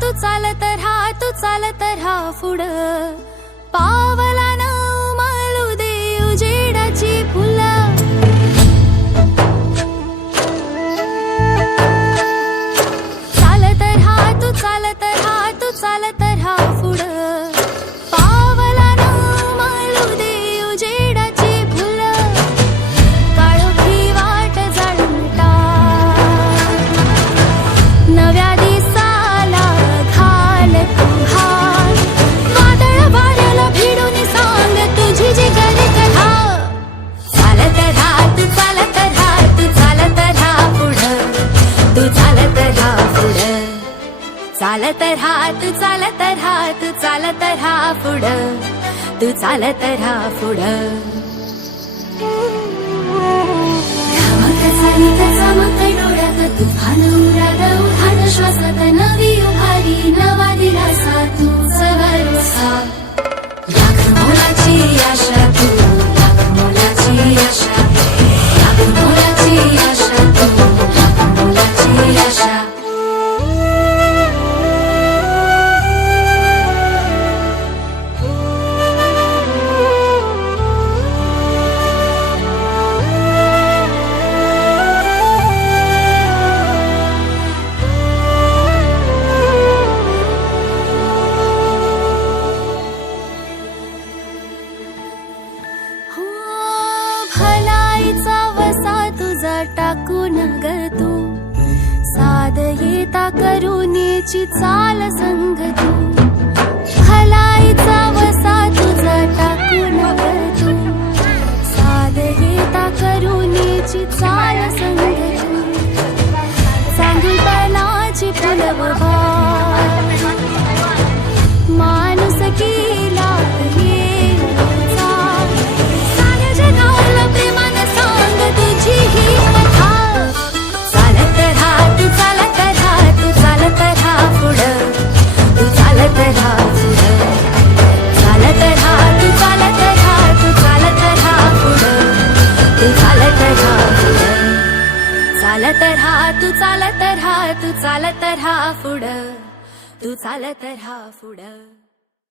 तू चालत राहा, तू चालत राहा पुढं. पावलानं उमलू दे उजेडाची फुलं. चालत राहा, तू चालत राहा, तू चालत राहा पुढं. पावलानं उमलू दे उजेडाची फुलं. काळोखी वाट जाणून टाक, नव्या दिसाला घाल तू हात. वादळ वाऱ्याला भिडून सांग तुझी जी खरी कथा. चालत राहा, तू चालत राहा, तू चालत राहा पुढं. तू चालत राहा पुढं. चालत राहा, तू चालत राहा, तू चालत राहा पुढं. तू चालत राहा पुढं. धमक चालीत चमक डोळ्यात तुफान उरात उधाण श्वासात नवी उभारी नवा दिलासा तुझा भरोसा. लाख मोलाची आशा तू, लाख मोलाची आशा, लाख मोलाची आशा तू, लाख मोलाची आशा. भलाईचा वसा तुझा टाकून ग तू, साध येता करुणेची चाल संग तू. भलाईचा वसा तुझा टाकून ग तू, साध येता करुणेची चाल संग तू. चांगुलपणाची फुलबहार माणुसकीला चालत राहा, तू चालत राहा, तू चालत राहा पुढं. तू चालत राहा पुढं.